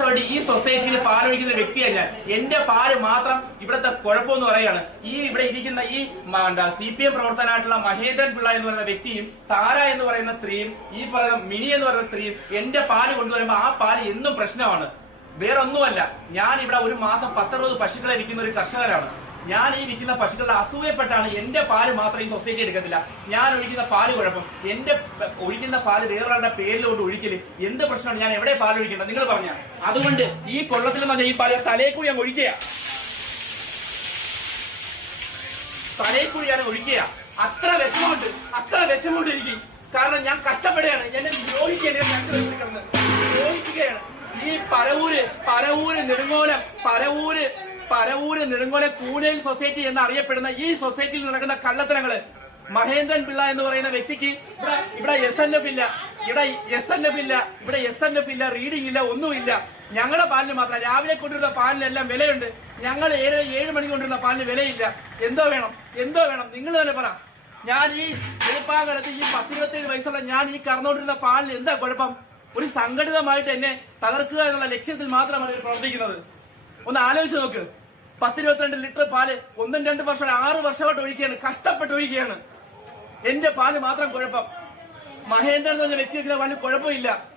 വർഷമായിട്ട് ഈ സൊസൈറ്റിയിൽ പാലൊഴിക്കുന്ന വ്യക്തിയാണ് ഞാൻ. എന്റെ പാൽ മാത്രം ഇവിടുത്തെ കുഴപ്പമെന്ന് പറയാണ് ഈ ഇവിടെ ഇരിക്കുന്ന ഈ സി പി എം പ്രവർത്തനായിട്ടുള്ള മഹേന്ദ്രൻ പിള്ള എന്ന് പറയുന്ന വ്യക്തിയും താര എന്ന് പറയുന്ന സ്ത്രീയും ഈ പറയുന്ന മിനി എന്ന് പറയുന്ന സ്ത്രീയും എന്റെ പാൽ കൊണ്ടുവരുമ്പോൾ ആ പാൽ എന്നും പ്രശ്നമാണ്. വേറൊന്നുമല്ല. ഞാൻ ഇവിടെ ഒരു മാസം പത്തറുപത് പശുക്കളെ ഇരിക്കുന്ന ഒരു കർഷകരാണ് ഞാൻ ഈ വിൽക്കുന്ന പശുക്കളുടെ അസൂയപ്പെട്ടാണ് എന്റെ പാൽ മാത്രം ഈ സൊസൈറ്റി എടുക്കത്തില്ല. ഞാൻ ഒഴിക്കുന്ന പാൽ കുഴപ്പം. എന്റെ ഒഴിക്കുന്ന പാൽ വേറൊരാളുടെ പേരിലോട്ട് ഒഴിക്കൽ എന്ത് പ്രശ്നമാണ്? ഞാൻ എവിടെ പാൽ ഒഴിക്കേണ്ടത്? നിങ്ങൾ പറഞ്ഞ അതുകൊണ്ട് ഈ കൊള്ളത്തിൽ നിന്ന് ഈ പാൽ തലേക്കൂടി ഞാൻ ഒഴിക്കുക തലേക്കൂടി ഞാൻ ഒഴിക്കുക അത്ര വിഷമമുണ്ട്. അത്ര വിഷമമുണ്ട് എനിക്ക്. കാരണം ഞാൻ കഷ്ടപ്പെടുകയാണ്. എന്നെ ദ്രോഹിക്കുകയാണ്. ഈ പരവൂര് പരവൂര് നെടുങ്ങോലം പരവൂര് പരവൂര് നെടുങ്കോല കൂനയിൽ സൊസൈറ്റി എന്ന് അറിയപ്പെടുന്ന ഈ സൊസൈറ്റിയിൽ നടക്കുന്ന കള്ളത്തരങ്ങൾ. മഹേന്ദ്രൻ പിള്ള എന്ന് പറയുന്ന വ്യക്തിക്ക് ഇവിടെ എസ് എൻ എഫ് ഇല്ല. ഇവിടെ എസ് എൻ എഫ് ഇല്ല. ഇവിടെ എസ് എൻ എഫ് ഇല്ല. റീഡിംഗ് ഇല്ല. ഒന്നുമില്ല. ഞങ്ങളുടെ പാലിന് മാത്രം. രാവിലെ കൊണ്ടുവരുന്ന പാലിനെല്ലാം വിലയുണ്ട്. ഞങ്ങൾ ഏഴ് ഏഴ് മണി കൊണ്ടുവരുന്ന പാലിന് വിലയില്ല. എന്തോ വേണം? എന്തോ വേണം? നിങ്ങൾ തന്നെ പറ. ഞാൻ ഈ വെളുപ്പാകലത്ത് ഈ പത്തിരുപത്തേഴ് വയസ്സുള്ള ഞാൻ ഈ കറന്നുകൊണ്ടിരുന്ന പാലിന് എന്താ കുഴപ്പം? ഒരു സംഘടിതമായിട്ട് എന്നെ തകർക്കുക എന്നുള്ള ലക്ഷ്യത്തിൽ മാത്രമാണ് പ്രവർത്തിക്കുന്നത്. ഒന്ന് ആലോചിച്ച് നോക്ക്. പത്തിരുപത്തിരണ്ട് ലിറ്റർ പാൽ ഒന്നും രണ്ടും വർഷം ആറ് വർഷമായിട്ട് ഒഴിക്കുകയാണ് കഷ്ടപ്പെട്ട് ഒഴിക്കുകയാണ്. എന്റെ പാൽ മാത്രം കുഴപ്പം. മഹേന്ദ്രൻ എന്ന് പറഞ്ഞ വ്യക്തിക്ക് പാലിന് കുഴപ്പമില്ല.